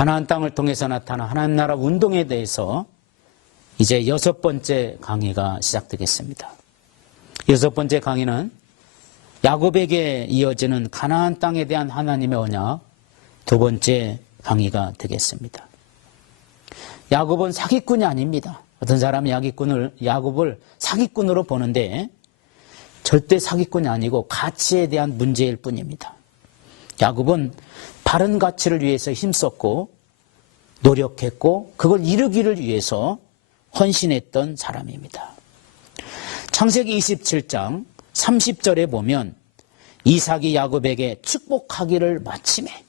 가나안 땅을 통해서 나타난 하나님 나라 운동에 대해서 이제 6번째 강의가 시작되겠습니다. 6번째 강의는 야곱에게 이어지는 가나안 땅에 대한 하나님의 언약 2번째 강의가 되겠습니다. 야곱은 사기꾼이 아닙니다. 어떤 사람은 야곱을 사기꾼으로 보는데 절대 사기꾼이 아니고 가치에 대한 문제일 뿐입니다. 야곱은 바른 가치를 위해서 힘썼고 노력했고 그걸 이루기를 위해서 헌신했던 사람입니다. 창세기 27장 30절에 보면 이삭이 야곱에게 축복하기를 마치매,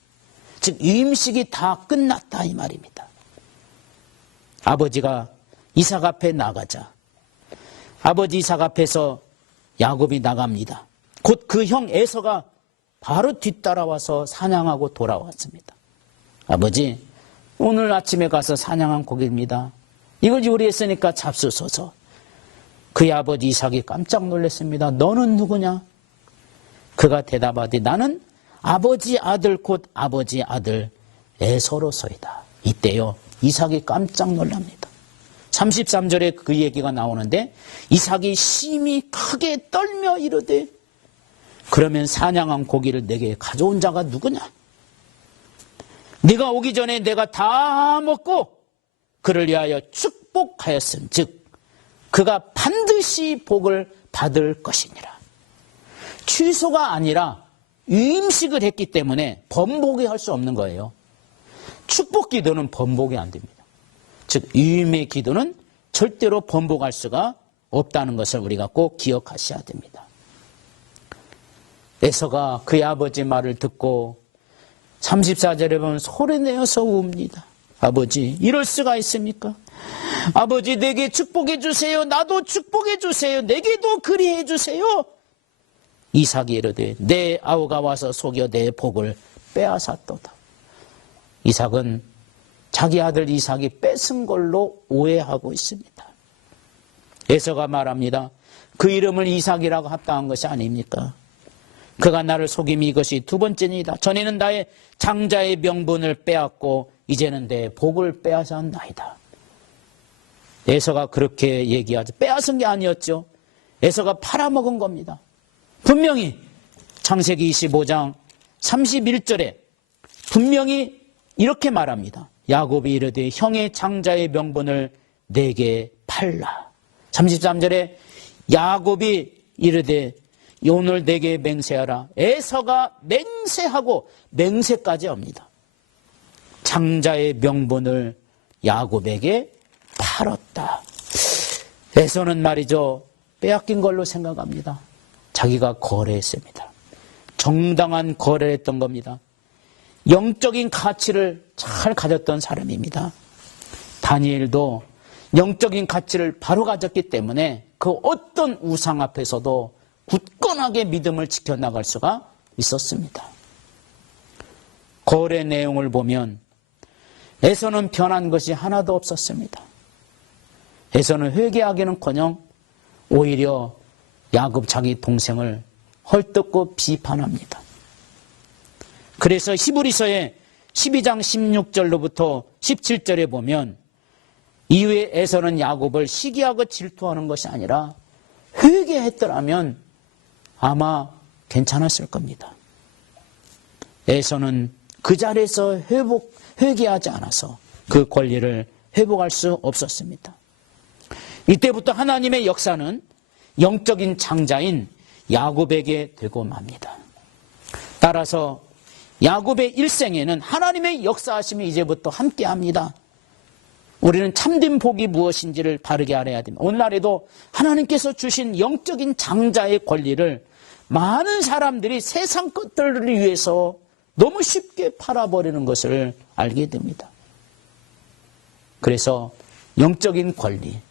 즉 유임식이 다 끝났다 이 말입니다. 아버지가 이삭 앞에 나가자 아버지 이삭 앞에서 야곱이 나갑니다. 곧 그 형 에서가 바로 뒤따라와서 사냥하고 돌아왔습니다. 아버지, 오늘 아침에 가서 사냥한 고기입니다. 이걸 요리했으니까 잡수소서. 그의 아버지 이삭이 깜짝 놀랐습니다. 너는 누구냐? 그가 대답하되 나는 아버지 아들 곧 아버지 아들 에서로서이다. 이때요 이삭이 깜짝 놀랍니다. 33절에 그 얘기가 나오는데 이삭이 심히 크게 떨며 이르되 그러면 사냥한 고기를 내게 가져온 자가 누구냐? 네가 오기 전에 내가 다 먹고 그를 위하여 축복하였음 즉 그가 반드시 복을 받을 것이니라. 취소가 아니라 유임식을 했기 때문에 번복이 할 수 없는 거예요. 축복 기도는 번복이 안 됩니다. 즉 유임의 기도는 절대로 번복할 수가 없다는 것을 우리가 꼭 기억하셔야 됩니다. 에서가 그의 아버지 말을 듣고 34절에 보면 소리내어서 웁니다. 아버지, 이럴 수가 있습니까? 아버지, 내게 축복해 주세요. 나도 축복해 주세요. 내게도 그리해 주세요. 이삭이 이르되 내 아우가 와서 속여 내 복을 빼앗았도다. 이삭은 자기 아들 이삭이 뺏은 걸로 오해하고 있습니다. 에서가 말합니다. 그 이름을 이삭이라고 합당한 것이 아닙니까? 그가 나를 속임이 이것이 2번째니이다. 전에는 나의 장자의 명분을 빼앗고 이제는 내 복을 빼앗았나이다. 에서가 그렇게 얘기하죠. 빼앗은 게 아니었죠. 에서가 팔아먹은 겁니다. 분명히 창세기 25장 31절에 분명히 이렇게 말합니다. 야곱이 이르되 형의 장자의 명분을 내게 팔라. 33절에 야곱이 이르되 오늘 내게 맹세하라. 에서가 맹세하고 맹세까지 합니다. 장자의 명분을 야곱에게 팔았다. 에서는 말이죠. 빼앗긴 걸로 생각합니다. 자기가 거래했습니다. 정당한 거래를 했던 겁니다. 영적인 가치를 잘 가졌던 사람입니다. 다니엘도 영적인 가치를 바로 가졌기 때문에 그 어떤 우상 앞에서도 굳건하게 믿음을 지켜나갈 수가 있었습니다. 거래 내용을 보면 에서는 변한 것이 하나도 없었습니다. 에서는 회개하기는커녕 오히려 야곱 자기 동생을 헐뜯고 비판합니다. 그래서 히브리서의 12장 16절로부터 17절에 보면 이후에 에서는 야곱을 시기하고 질투하는 것이 아니라 회개했더라면 아마 괜찮았을 겁니다. 에서는 그 자리에서 회개하지 않아서 그 권리를 회복할 수 없었습니다. 이때부터 하나님의 역사는 영적인 장자인 야곱에게 되고 맙니다. 따라서 야곱의 일생에는 하나님의 역사하심이 이제부터 함께합니다. 우리는 참된 복이 무엇인지를 바르게 알아야 됩니다. 오늘날에도 하나님께서 주신 영적인 장자의 권리를 많은 사람들이 세상 것들을 위해서 너무 쉽게 팔아버리는 것을 알게 됩니다. 그래서 영적인 권리,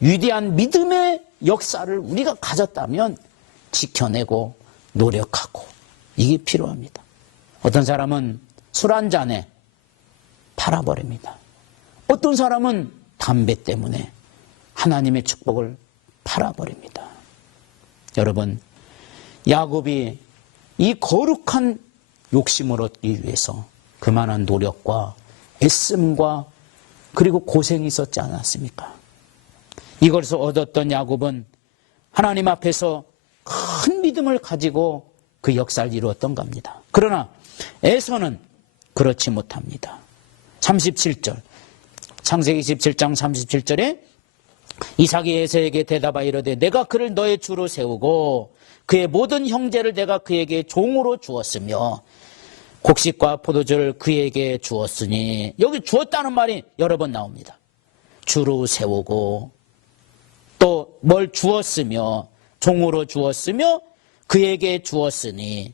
위대한 믿음의 역사를 우리가 가졌다면 지켜내고 노력하고 이게 필요합니다. 어떤 사람은 술 한 잔에 팔아버립니다. 어떤 사람은 담배 때문에 하나님의 축복을 팔아버립니다. 여러분, 야곱이 이 거룩한 욕심을 얻기 위해서 그만한 노력과 애씀과 그리고 고생이 있었지 않았습니까? 이것을 얻었던 야곱은 하나님 앞에서 큰 믿음을 가지고 그 역사를 이루었던 겁니다. 그러나 에서는 그렇지 못합니다. 37절, 창세기 27장 37절에 이삭이 에서에게 대답하여 이르되 내가 그를 너의 주로 세우고 그의 모든 형제를 내가 그에게 종으로 주었으며 곡식과 포도주를 그에게 주었으니, 여기 주었다는 말이 여러 번 나옵니다. 주로 세우고 또 뭘 주었으며, 종으로 주었으며 그에게 주었으니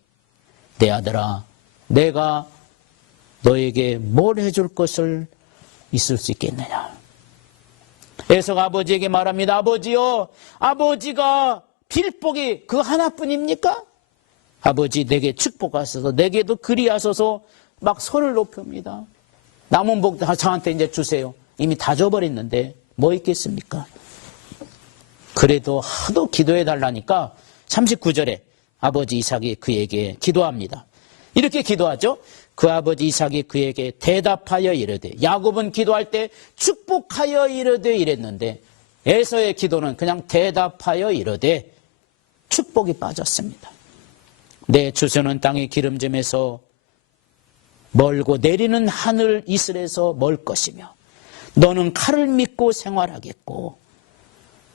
내 아들아 내가 너에게 뭘 해줄 것을 있을 수 있겠느냐. 에서가 아버지에게 말합니다. 아버지요, 아버지가 빌복이 그 하나뿐입니까? 아버지 내게 축복하소서, 내게도 그리하소서. 막 소를 높입니다. 남은 복 저한테 이제 주세요. 이미 다 줘버렸는데 뭐 있겠습니까? 그래도 하도 기도해 달라니까 39절에 아버지 이삭이 그에게 기도합니다. 이렇게 기도하죠. 그 아버지 이삭이 그에게 대답하여 이르되, 야곱은 기도할 때 축복하여 이르되 이랬는데 에서의 기도는 그냥 대답하여 이르되 축복이 빠졌습니다. 내 주소는 땅의 기름짐에서 멀고 내리는 하늘 이슬에서 멀 것이며 너는 칼을 믿고 생활하겠고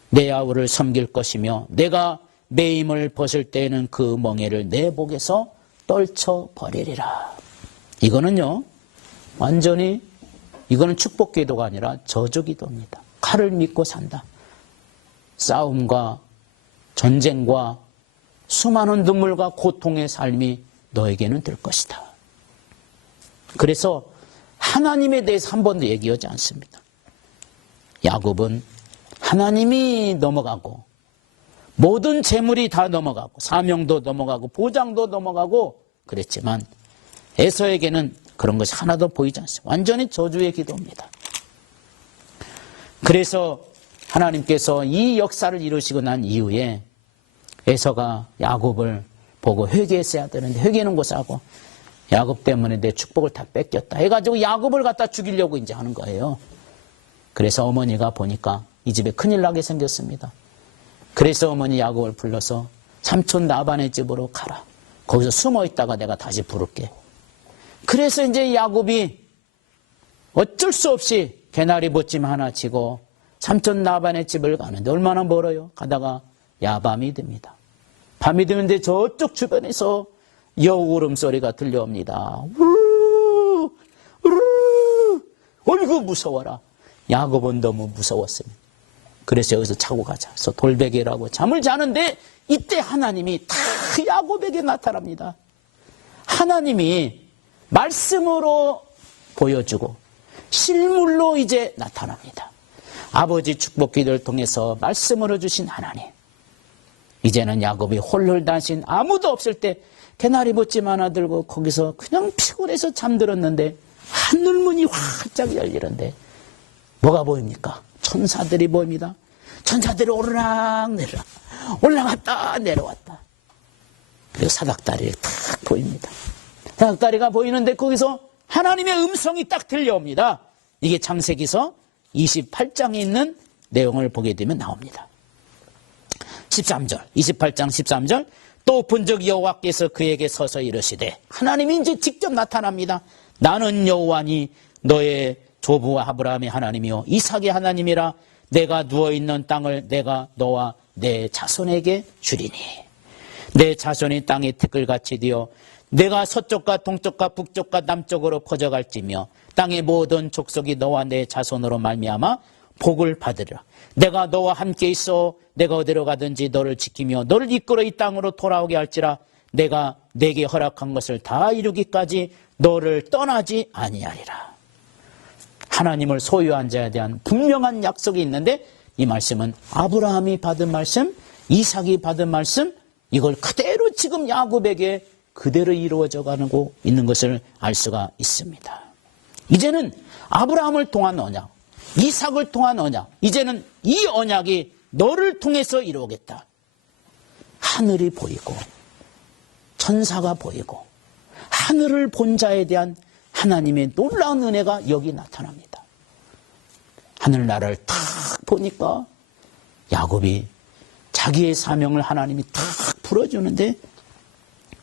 내 아우를 섬길 것이며 내가 매임을 벗을 때에는 그 멍에를 내 목에서 떨쳐버리리라. 이거는요, 완전히 이거는 축복 기도가 아니라 저주 기도입니다. 칼을 믿고 산다. 싸움과 전쟁과 수많은 눈물과 고통의 삶이 너에게는 될 것이다. 그래서 하나님에 대해서 한 번도 얘기하지 않습니다. 야곱은 하나님이 넘어가고 모든 재물이 다 넘어가고 사명도 넘어가고 보장도 넘어가고 그랬지만 에서에게는 그런 것이 하나도 보이지 않습니다. 완전히 저주의 기도입니다. 그래서 하나님께서 이 역사를 이루시고 난 이후에 에서가 야곱을 보고 회개했어야 되는데 회개는 고사하고 야곱 때문에 내 축복을 다 뺏겼다 해가지고 야곱을 갖다 죽이려고 이제 하는 거예요. 그래서 어머니가 보니까 이 집에 큰일 나게 생겼습니다. 그래서 어머니 야곱을 불러서 삼촌 라반의 집으로 가라. 거기서 숨어 있다가 내가 다시 부를게. 그래서 이제 야곱이 어쩔 수 없이 개나리 보침 하나 치고 삼촌 라반의 집을 가는데 얼마나 멀어요. 가다가 야밤이 됩니다. 밤이 되는데 저쪽 주변에서 여우 울음소리가 들려옵니다. 우르르 우르르. 어이구 무서워라. 야곱은 너무 무서웠습니다. 그래서 여기서 자고 가자. 그래서 돌베개라고 잠을 자는데 이때 하나님이 다 야곱에게 나타납니다. 하나님이 말씀으로 보여주고 실물로 이제 나타납니다. 아버지 축복 기도를 통해서 말씀으로 주신 하나님. 이제는 야곱이 홀홀단신 아무도 없을 때 개나리 보침 하나 들고 거기서 그냥 피곤해서 잠들었는데 하늘문이 활짝 열리는데 뭐가 보입니까? 천사들이 보입니다. 천사들이 오르락 내리락 올라갔다 내려왔다. 그리고 사닥다리가 탁 보입니다. 사닥다리가 보이는데 거기서 하나님의 음성이 딱 들려옵니다. 이게 창세기서 28장에 있는 내용을 보게 되면 나옵니다. 13절, 28장 13절. 또 본적 여호와께서 그에게 서서 이르시되, 하나님이 이제 직접 나타납니다. 나는 여호와니 너의 조부 아브라함의 하나님이요 이삭의 하나님이라. 내가 누워있는 땅을 내가 너와 내 자손에게 주리니 내 자손이 땅의 티끌같이 되어 내가 서쪽과 동쪽과 북쪽과 남쪽으로 퍼져갈지며 땅의 모든 족속이 너와 내 자손으로 말미암아 복을 받으리라. 내가 너와 함께 있어 내가 어디로 가든지 너를 지키며 너를 이끌어 이 땅으로 돌아오게 할지라. 내가 내게 허락한 것을 다 이루기까지 너를 떠나지 아니하리라. 하나님을 소유한 자에 대한 분명한 약속이 있는데 이 말씀은 아브라함이 받은 말씀, 이삭이 받은 말씀, 이걸 그대로 지금 야곱에게 그대로 이루어져 가고 있는 것을 알 수가 있습니다. 이제는 아브라함을 통한 언약, 이삭을 통한 언약, 이제는 이 언약이 너를 통해서 이루어겠다. 하늘이 보이고 천사가 보이고 하늘을 본 자에 대한 하나님의 놀라운 은혜가 여기 나타납니다. 하늘나라를 탁 보니까 야곱이 자기의 사명을 하나님이 탁 풀어주는데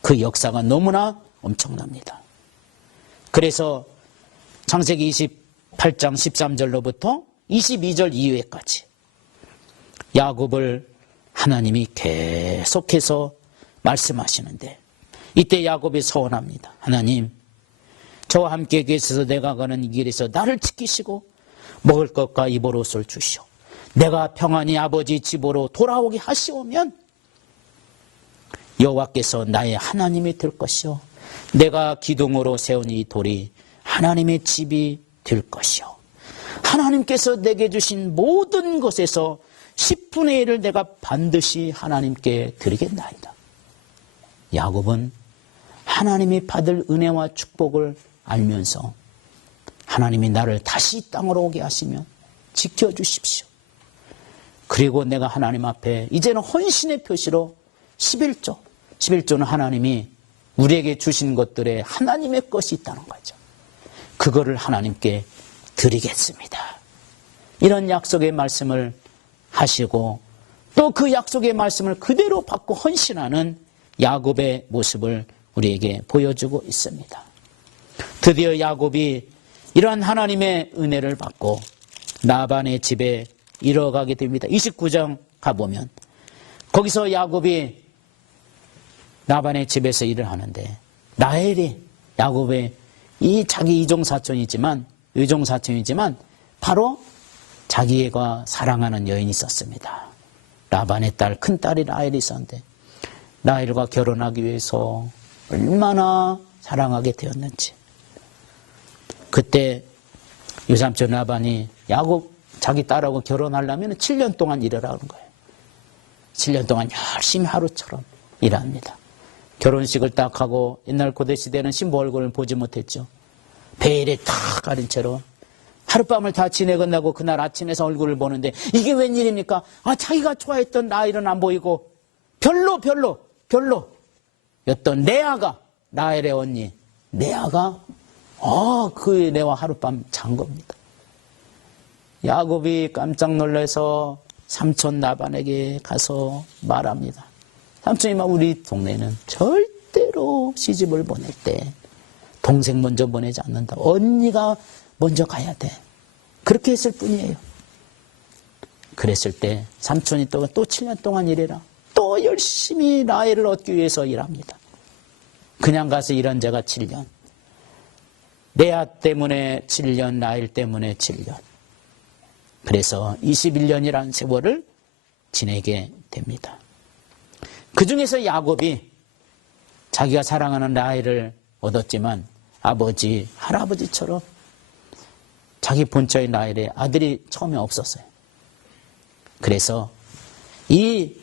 그 역사가 너무나 엄청납니다. 그래서 창세기 28장 13절로부터 22절 이후에까지 야곱을 하나님이 계속해서 말씀하시는데 이때 야곱이 서원합니다. 하나님, 저와 함께 계셔서 내가 가는 이 길에서 나를 지키시고 먹을 것과 입을 옷을 주시오. 내가 평안히 아버지 집으로 돌아오게 하시오면 여호와께서 나의 하나님이 될 것이요 내가 기둥으로 세운 이 돌이 하나님의 집이 될 것이요 하나님께서 내게 주신 모든 것에서 10분의 1을 내가 반드시 하나님께 드리겠나이다. 야곱은 하나님이 받을 은혜와 축복을 알면서 하나님이 나를 다시 이 땅으로 오게 하시면 지켜주십시오. 그리고 내가 하나님 앞에 이제는 헌신의 표시로 11조는 하나님이 우리에게 주신 것들에 하나님의 것이 있다는 거죠. 그거를 하나님께 드리겠습니다. 이런 약속의 말씀을 하시고 또 그 약속의 말씀을 그대로 받고 헌신하는 야곱의 모습을 우리에게 보여주고 있습니다. 드디어 야곱이 이러한 하나님의 은혜를 받고 라반의 집에 이뤄가게 됩니다. 29장 가보면 거기서 야곱이 라반의 집에서 일을 하는데 라헬이 야곱의 자기 이종사촌이지만 바로 자기가 사랑하는 여인이 있었습니다. 라반의 딸, 큰딸이 라헬이 있었는데 라헬과 결혼하기 위해서 얼마나 사랑하게 되었는지 그때 유삼촌 라반이 야곱 자기 딸하고 결혼하려면 7년 동안 일하라는 거예요. 7년 동안 열심히 하루처럼 일합니다. 결혼식을 딱 하고 옛날 고대시대는 신부 얼굴을 보지 못했죠. 베일에 탁 가린 채로 하룻밤을 다 지내건나고 그날 아침에서 얼굴을 보는데 이게 웬일입니까? 자기가 좋아했던 라헬은 안 보이고 별로 였던 레아가 라헬의 언니 레아가 그 레아와 하룻밤 잔 겁니다. 야곱이 깜짝 놀라서 삼촌 라반에게 가서 말합니다. 삼촌이 우리 동네는 절대로 시집을 보낼 때 동생 먼저 보내지 않는다. 언니가 먼저 가야 돼. 그렇게 했을 뿐이에요. 그랬을 때 삼촌이 또 7년 동안 일해라. 또 열심히 라헬을 얻기 위해서 일합니다. 그냥 가서 일한 지가 7년. 레아 때문에 7년, 라헬 때문에 7년. 그래서 21년이라는 세월을 지내게 됩니다. 그 중에서 야곱이 자기가 사랑하는 라헬을 얻었지만 아버지, 할아버지처럼 자기 본처인 라헬의 아들이 처음에 없었어요. 그래서 이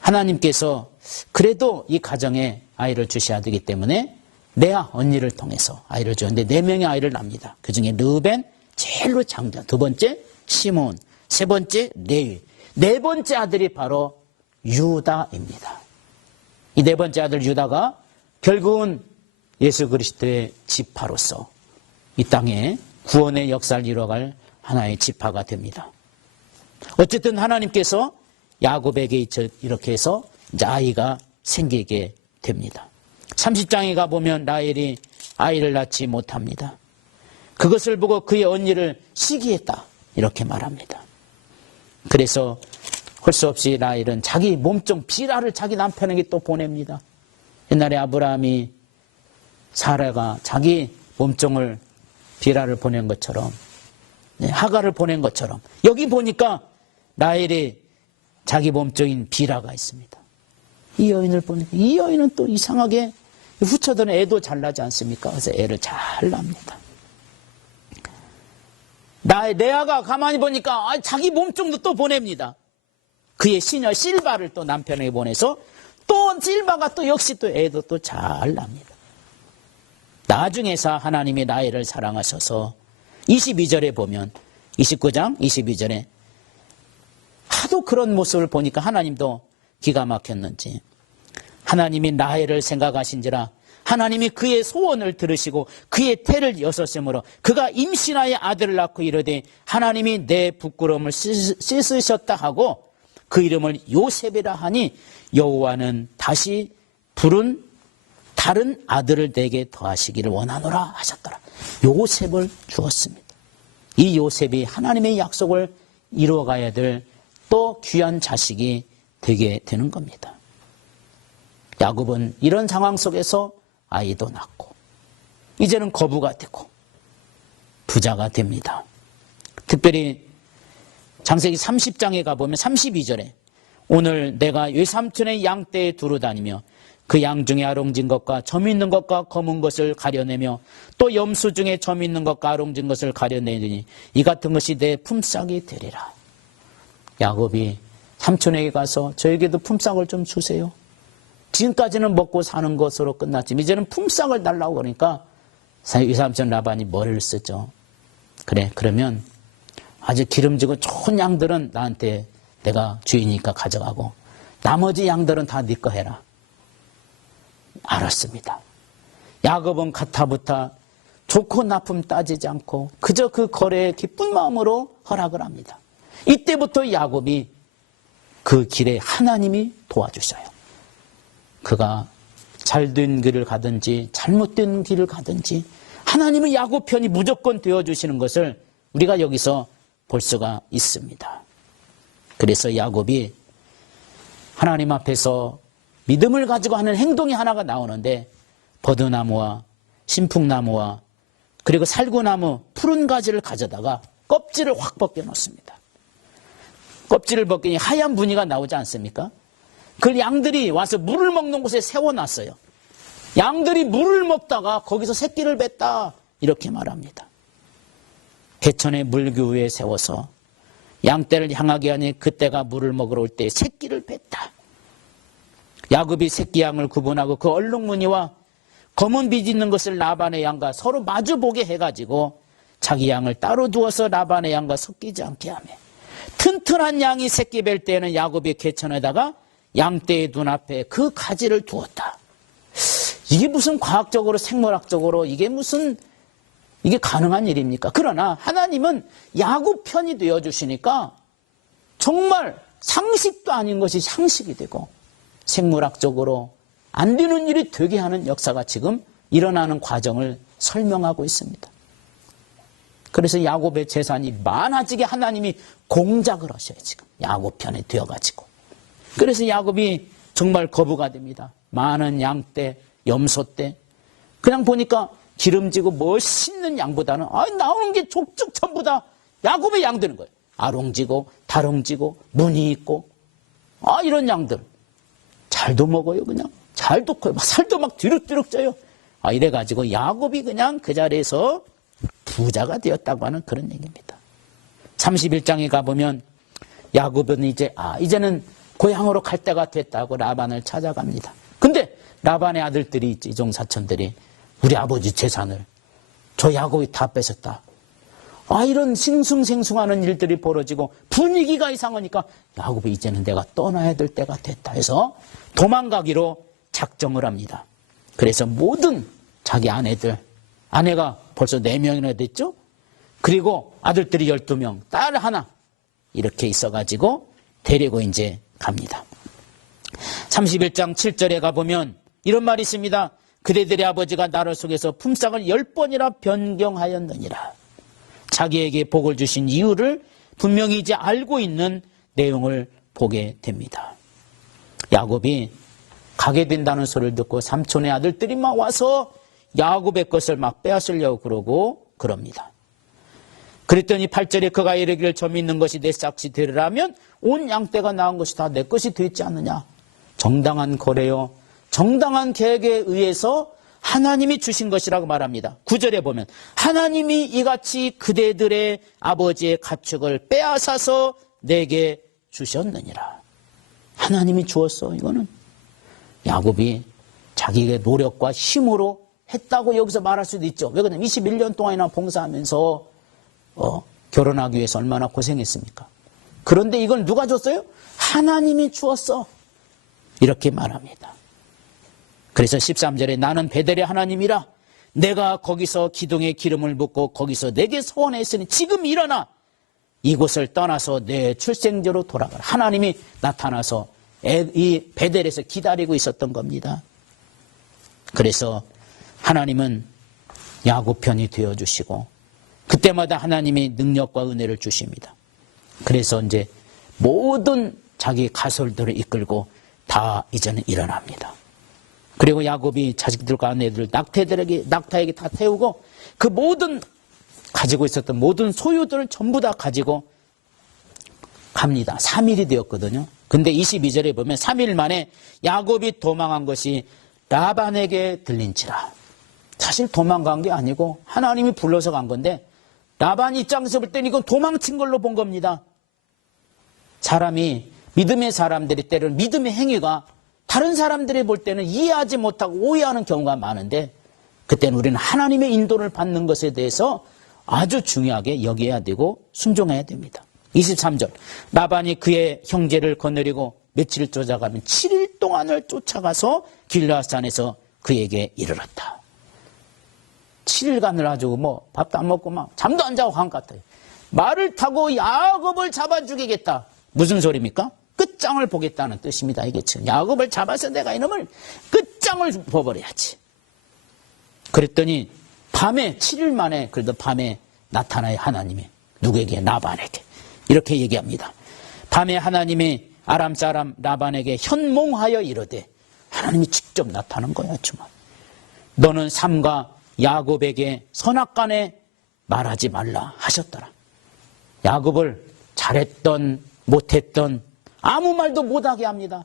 하나님께서 그래도 이 가정에 아이를 주셔야 되기 때문에 레아 언니를 통해서 아이를 주었는데 4명의 아이를 낳습니다. 그 중에 르벤, 제일로 장자, 2번째 시몬, 3번째 레위, 4번째 아들이 바로 유다입니다. 이 4번째 아들 유다가 결국은 예수 그리스도의 지파로서 이 땅에 구원의 역사를 이뤄갈 하나의 지파가 됩니다. 어쨌든 하나님께서 야곱에게 이렇게 해서 이제 아이가 생기게 됩니다. 30장에 가보면 라헬이 아이를 낳지 못합니다. 그것을 보고 그의 언니를 시기했다 이렇게 말합니다. 그래서 할 수 없이 라헬은 자기 몸종 비라를 자기 남편에게 또 보냅니다. 옛날에 아브라함이 사라가 자기 몸종을 비라를 보낸 것처럼 하가를 보낸 것처럼 여기 보니까 라헬이 자기 몸종인 비라가 있습니다. 이 여인을 보니까 이 여인은 또 이상하게 후처들은 애도 잘 나지 않습니까? 그래서 애를 잘 납니다. 레아가 가만히 보니까 자기 몸종도 또 보냅니다. 그의 시녀 실바를 또 남편에게 보내서 또 실바가 또 역시 또 애도 또 잘 납니다. 나중에서 하나님이 라헬을 사랑하셔서 22절에 보면 29장 22절에 하도 그런 모습을 보니까 하나님도 기가 막혔는지 하나님이 라헬을 생각하신지라 하나님이 그의 소원을 들으시고 그의 태를 여섰으므로 그가 임신하여 아들을 낳고 이르되 하나님이 내 부끄러움을 씻으셨다 하고 그 이름을 요셉이라 하니 여호와는 다시 부른 다른 아들을 내게 더하시기를 원하노라 하셨더라. 요셉을 주었습니다. 이 요셉이 하나님의 약속을 이루어가야 될 또 귀한 자식이 되게 되는 겁니다. 야곱은 이런 상황 속에서 아이도 낳고 이제는 거부가 되고 부자가 됩니다. 특별히 창세기 30장에 가보면 32절에 오늘 내가 외삼촌의 양떼에 두루 다니며 그 양 중에 아롱진 것과 점 있는 것과 검은 것을 가려내며 또 염소 중에 점 있는 것과 아롱진 것을 가려내니 이 같은 것이 내 품삯이 되리라. 야곱이 삼촌에게 가서 저에게도 품삯을 좀 주세요. 지금까지는 먹고 사는 것으로 끝났지만 이제는 품삯을 달라고 그러니까 외삼촌 라반이 머리를 쓰죠. 그래, 그러면 아주 기름지고 좋은 양들은 나한테 내가 주인이니까 가져가고 나머지 양들은 다 네 거 해라. 알았습니다. 야곱은 가타부타 좋고 나쁨 따지지 않고 그저 그 거래에 기쁜 마음으로 허락을 합니다. 이때부터 야곱이 그 길에 하나님이 도와주셔요. 그가 잘된 길을 가든지 잘못된 길을 가든지 하나님은 야곱 편이 무조건 되어주시는 것을 우리가 여기서 볼 수가 있습니다. 그래서 야곱이 하나님 앞에서 믿음을 가지고 하는 행동이 하나가 나오는데 버드나무와 신풍나무와 그리고 살구나무 푸른 가지를 가져다가 껍질을 확 벗겨 놓습니다. 껍질을 벗기니 하얀 무늬가 나오지 않습니까? 그걸 양들이 와서 물을 먹는 곳에 세워놨어요. 양들이 물을 먹다가 거기서 새끼를 뱉다 이렇게 말합니다. 개천의 물교위에 세워서 양떼를 향하게 하니 그때가 물을 먹으러 올 때 새끼를 뱉다. 야곱이 새끼 양을 구분하고 그 얼룩무늬와 검은 빛 있는 것을 라반의 양과 서로 마주보게 해가지고 자기 양을 따로 두어서 라반의 양과 섞이지 않게 하며 튼튼한 양이 새끼 뵐 때에는 야곱이 개천에다가 양떼의 눈앞에 그 가지를 두었다. 이게 무슨 과학적으로 생물학적으로 이게 가능한 일입니까? 그러나 하나님은 야곱 편이 되어주시니까 정말 상식도 아닌 것이 상식이 되고 생물학적으로 안 되는 일이 되게 하는 역사가 지금 일어나는 과정을 설명하고 있습니다. 그래서 야곱의 재산이 많아지게 하나님이 공작을 하셔요. 지금 야곱 편에 되어가지고. 그래서 야곱이 정말 거부가 됩니다. 많은 양떼, 염소떼. 그냥 보니까 기름지고 멋있는 양보다는 나오는 게 족족 전부 다 야곱의 양들인 거예요. 아롱지고 다롱지고 무늬 있고 이런 양들. 잘도 먹어요. 그냥 잘도 커요. 살도 막 뒤룩뒤룩 쪄요. 이래가지고 야곱이 그냥 그 자리에서 부자가 되었다고 하는 그런 얘기입니다. 31장에 가보면 야곱은 이제는 고향으로 갈 때가 됐다고 라반을 찾아갑니다. 근데 라반의 아들들이 있지, 이종사촌들이 우리 아버지 재산을 저 야곱이 다 뺏었다. 이런 싱숭생숭하는 일들이 벌어지고 분위기가 이상하니까 야곱이 이제는 내가 떠나야 될 때가 됐다 해서 도망가기로 작정을 합니다. 그래서 모든 자기 아내가 벌써 4명이나 됐죠? 그리고 아들들이 12명, 딸 하나 이렇게 있어가지고 데리고 이제 갑니다. 31장 7절에 가보면 이런 말이 있습니다. 그대들의 아버지가 나를 속에서 품삯을 10번이나 변경하였느니라. 자기에게 복을 주신 이유를 분명히 이제 알고 있는 내용을 보게 됩니다. 야곱이 가게 된다는 소리를 듣고 삼촌의 아들들이 막 와서 야곱의 것을 막 빼앗으려고 그러고 그럽니다. 그랬더니 8절에 그가 이르기를 점 있는 것이 내 싹이 되리라면 온 양떼가 낳은 것이 다 내 것이 되지 않느냐. 정당한 거래요. 정당한 계획에 의해서 하나님이 주신 것이라고 말합니다. 9절에 보면 하나님이 이같이 그대들의 아버지의 가축을 빼앗아서 내게 주셨느니라. 하나님이 주었어. 이거는 야곱이 자기의 노력과 힘으로 했다고 여기서 말할 수도 있죠. 왜 그러냐면 21년 동안이나 봉사하면서 결혼하기 위해서 얼마나 고생했습니까? 그런데 이걸 누가 줬어요? 하나님이 주었어. 이렇게 말합니다. 그래서 13절에 나는 베델의 하나님이라 내가 거기서 기둥에 기름을 붓고 거기서 내게 소원했으니 지금 일어나 이곳을 떠나서 내 출생지로 돌아가라. 하나님이 나타나서 이 베델에서 기다리고 있었던 겁니다. 그래서 하나님은 야곱 편이 되어주시고 그때마다 하나님이 능력과 은혜를 주십니다. 그래서 이제 모든 자기 가솔들을 이끌고 다 이제는 일어납니다. 그리고 야곱이 자식들과 아내들 낙타에게 다 태우고 그 모든 가지고 있었던 모든 소유들을 전부 다 가지고 갑니다. 3일이 되었거든요. 근데 22절에 보면 3일 만에 야곱이 도망한 것이 라반에게 들린지라. 사실 도망간 게 아니고 하나님이 불러서 간 건데 라반 입장에서 볼 때는 이건 도망친 걸로 본 겁니다. 사람이 믿음의 사람들이 때로는 믿음의 행위가 다른 사람들이 볼 때는 이해하지 못하고 오해하는 경우가 많은데 그때는 우리는 하나님의 인도를 받는 것에 대해서 아주 중요하게 여겨야 되고 순종해야 됩니다. 23절 라반이 그의 형제를 거느리고 며칠 쫓아가면 7일 동안을 쫓아가서 길르앗산에서 그에게 이르렀다. 7일간을 아주 밥도 안 먹고 막 잠도 안 자고 간 것 같아요. 말을 타고 야곱을 잡아 죽이겠다. 무슨 소리입니까? 끝장을 보겠다는 뜻입니다. 이게 지금 야곱을 잡아서 내가 이놈을 끝장을 보버려야지. 그랬더니 밤에 7일 만에 그래도 밤에 나타나요. 하나님이 누구에게? 라반에게. 이렇게 얘기합니다. 밤에 하나님이 아람 사람 라반에게 현몽하여 이르되 하나님이 직접 나타난 거야. 정말. 너는 삼가 야곱에게 선악간에 말하지 말라 하셨더라. 야곱을 잘했던 못했던 아무 말도 못하게 합니다.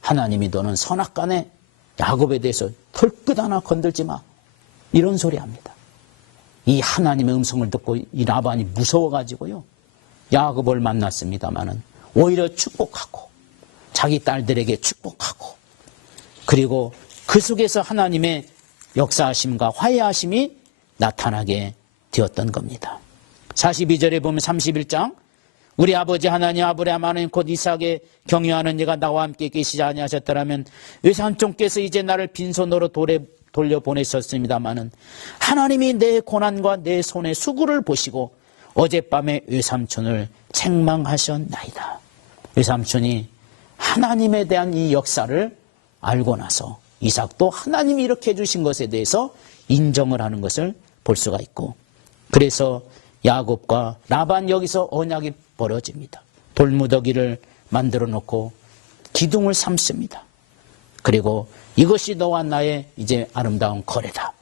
하나님이 너는 선악간에 야곱에 대해서 털끝 하나 건들지 마. 이런 소리 합니다. 이 하나님의 음성을 듣고 이 라반이 무서워가지고요. 야곱을 만났습니다마는 오히려 축복하고 자기 딸들에게 축복하고 그리고 그 속에서 하나님의 역사하심과 화해하심이 나타나게 되었던 겁니다. 42절에 보면 31장 우리 아버지 하나님 아브라함 하나님 곧 이삭에 경유하는 이가 나와 함께 계시지 아니하셨더라면 외삼촌께서 이제 나를 빈손으로 돌려보냈었습니다마는 하나님이 내 고난과 내 손의 수고를 보시고 어젯밤에 외삼촌을 책망하셨나이다. 외삼촌이 하나님에 대한 이 역사를 알고 나서 이삭도 하나님이 이렇게 해주신 것에 대해서 인정을 하는 것을 볼 수가 있고 그래서 야곱과 라반 여기서 언약이 벌어집니다. 돌무더기를 만들어 놓고 기둥을 삼습니다. 그리고 이것이 너와 나의 이제 아름다운 거래다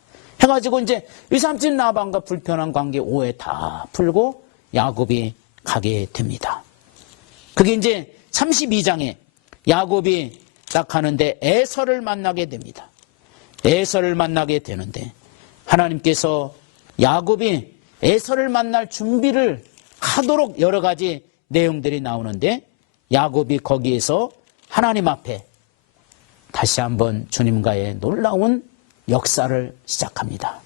해가지고 이제 외삼촌 라반과 불편한 관계 오해 다 풀고 야곱이 가게 됩니다. 그게 이제 32장에 야곱이 딱 하는데 에서를 만나게 됩니다. 에서를 만나게 되는데 하나님께서 야곱이 에서를 만날 준비를 하도록 여러 가지 내용들이 나오는데 야곱이 거기에서 하나님 앞에 다시 한번 주님과의 놀라운 역사를 시작합니다.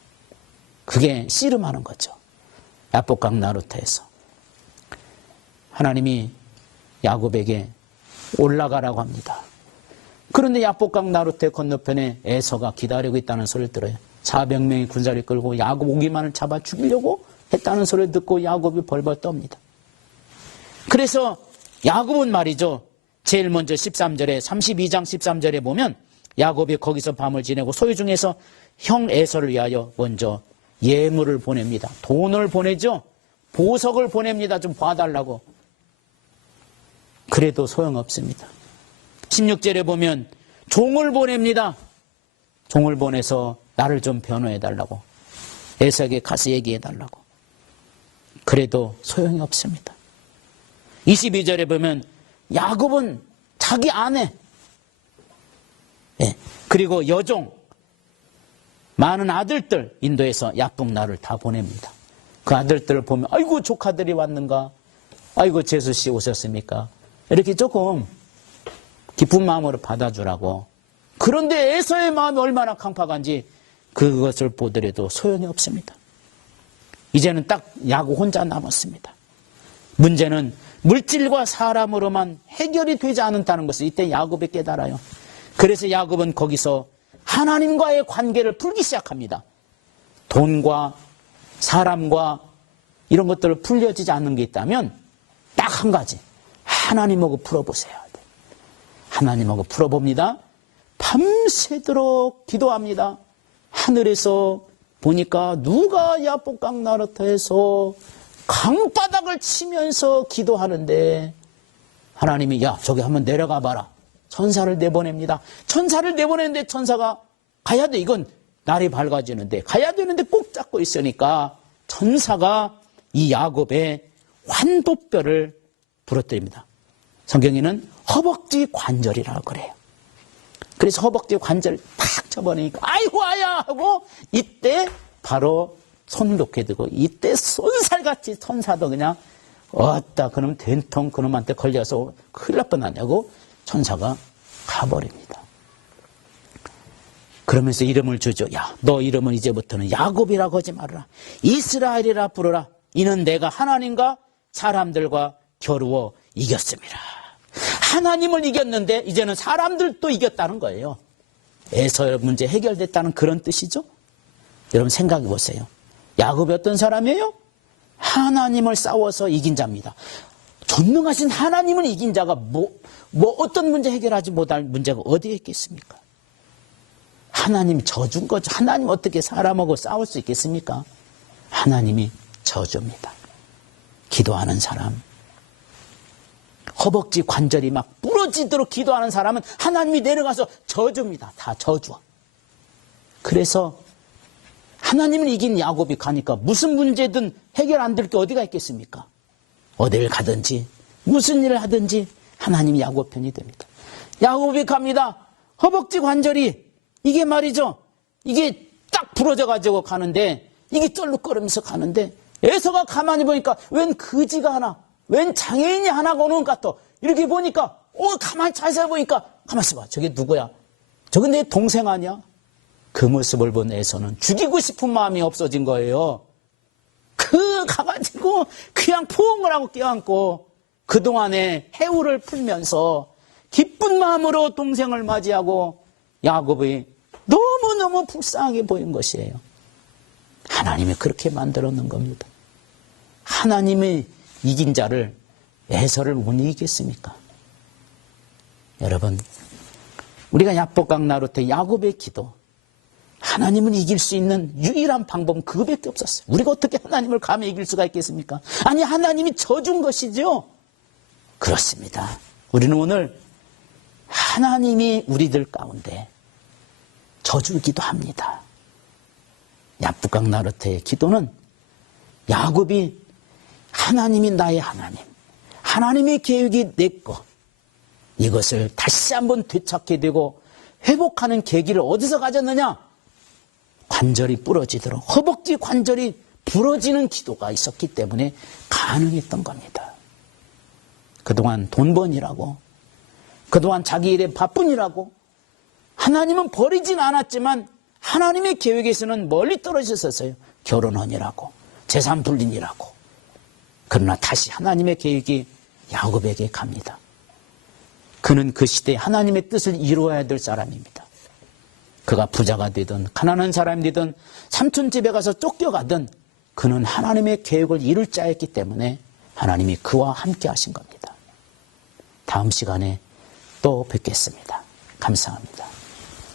그게 씨름하는 거죠. 야복강 나루터에서 하나님이 야곱에게 올라가라고 합니다. 그런데 야복강 나루터 건너편에 에서가 기다리고 있다는 소리를 들어요. 400명의 군사를 끌고 야곱 오기만을 잡아 죽이려고 했다는 소리를 듣고 야곱이 벌벌 떱니다. 그래서 야곱은 말이죠. 제일 먼저 13절에 32장 13절에 보면 야곱이 거기서 밤을 지내고 소유 중에서 형 에서를 위하여 먼저 예물을 보냅니다. 돈을 보내죠. 보석을 보냅니다. 좀 봐달라고. 그래도 소용없습니다. 16절에 보면 종을 보냅니다. 종을 보내서 나를 좀 변호해달라고. 에서에게 가서 얘기해달라고. 그래도 소용이 없습니다. 22절에 보면 야곱은 자기 아내 그리고 여종 많은 아들들 인도에서 야복나를 다 보냅니다. 그 아들들을 보면 아이고 조카들이 왔는가 아이고 제수씨 오셨습니까 이렇게 조금 기쁜 마음으로 받아주라고. 그런데 에서의 마음이 얼마나 강팍한지 그것을 보더라도 소용이 없습니다. 이제는 딱 야곱 혼자 남았습니다. 문제는 물질과 사람으로만 해결이 되지 않는다는 것을 이때 야곱이 깨달아요. 그래서 야곱은 거기서 하나님과의 관계를 풀기 시작합니다. 돈과 사람과 이런 것들을 풀려지지 않는 게 있다면 딱 한 가지, 하나님하고 풀어보세요. 하나님하고 풀어봅니다. 밤새도록 기도합니다. 하늘에서 보니까 누가 야복강 나루터에서 강바닥을 치면서 기도하는데 하나님이 야 저기 한번 내려가 봐라. 천사를 내보냅니다. 천사를 내보내는데 천사가 가야 돼. 이건 날이 밝아지는데 가야 되는데 꼭 잡고 있으니까 천사가 이 야곱의 환도뼈를 부러뜨립니다. 성경에는 허벅지 관절이라고 그래요. 그래서 허벅지 관절을 팍 쳐버리니까 아이고 아야 하고 이때 바로 손을 놓게 되고 이때 쏜살같이 천사도 그냥 어따 그놈 된통 그놈한테 걸려서 큰일 날 뻔하냐고 천사가 가버립니다. 그러면서 이름을 주죠. 야, 너 이름은 이제부터는 야곱이라고 하지 말아라. 이스라엘이라 부르라. 이는 내가 하나님과 사람들과 겨루어 이겼습니다. 하나님을 이겼는데 이제는 사람들도 이겼다는 거예요. 에서의 문제 해결됐다는 그런 뜻이죠. 여러분 생각해 보세요. 야곱이 어떤 사람이에요? 하나님을 싸워서 이긴 자입니다. 전능하신 하나님을 이긴 자가 뭐 어떤 문제 해결하지 못할 문제가 어디에 있겠습니까? 하나님이 져준 거죠. 하나님 어떻게 사람하고 싸울 수 있겠습니까? 하나님이 져줍니다. 기도하는 사람, 허벅지 관절이 막 부러지도록 기도하는 사람은 하나님이 내려가서 져줍니다. 다 져줘. 그래서 하나님을 이긴 야곱이 가니까 무슨 문제든 해결 안 될 게 어디가 있겠습니까? 어딜 가든지 무슨 일을 하든지 하나님이 야곱 편이 됩니다. 야곱이 갑니다. 허벅지 관절이 이게 말이죠. 이게 딱 부러져가지고 가는데 이게 쩔룩거리면서 가는데 에서가 가만히 보니까 웬 거지가 하나, 웬 장애인이 하나가 오는 것 같아. 이렇게 보니까 가만히 자세히 보니까 가만히 있어봐. 저게 누구야? 저건 내 동생 아니야? 그 모습을 본 에서는 죽이고 싶은 마음이 없어진 거예요. 가가지고 그냥 포옹을 하고 껴안고 그동안의 해우를 풀면서 기쁜 마음으로 동생을 맞이하고 야곱이 너무너무 불쌍하게 보인 것이에요. 하나님이 그렇게 만들어 놓은 겁니다. 하나님이 이긴 자를 에서를 못 이기겠습니까? 여러분, 우리가 야복강 나루터 야곱의 기도, 하나님을 이길 수 있는 유일한 방법은 그거밖에 없었어요. 우리가 어떻게 하나님을 감히 이길 수가 있겠습니까? 아니, 하나님이 져준 것이죠. 그렇습니다. 우리는 오늘 하나님이 우리들 가운데 져주기도 합니다. 야복강 나루터의 기도는 야곱이 하나님이 나의 하나님, 하나님의 계획이 내 것, 이것을 다시 한번 되찾게 되고 회복하는 계기를 어디서 가졌느냐? 관절이 부러지도록 허벅지 관절이 부러지는 기도가 있었기 때문에 가능했던 겁니다. 그동안 돈 번이라고, 그동안 자기 일에 바쁘니라고 하나님은 버리진 않았지만 하나님의 계획에서는 멀리 떨어졌었어요. 결혼하니라고, 재산 불린이라고. 그러나 다시 하나님의 계획이 야곱에게 갑니다. 그는 그 시대에 하나님의 뜻을 이루어야 될 사람입니다. 그가 부자가 되든 가난한 사람이 되든 삼촌 집에 가서 쫓겨가든 그는 하나님의 계획을 이룰 자였기 때문에 하나님이 그와 함께 하신 겁니다. 다음 시간에 또 뵙겠습니다. 감사합니다.